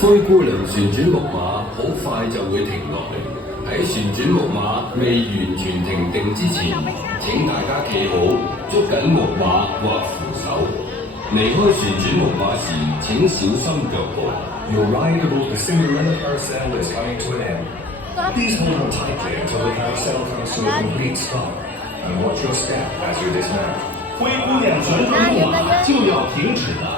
灰姑娘旋轉木馬，好快就會停落嚟。喺旋轉木馬未完全停定之前，請大家企好，捉緊木馬或扶手。離開旋轉木馬時，請小心腳步。Your ride aboard the Cinderella carousel is coming to an end. Please hold on tightly until the carousel comes to a complete stop, and watch your step as you dismount. 灰姑娘旋转木马就要停止了。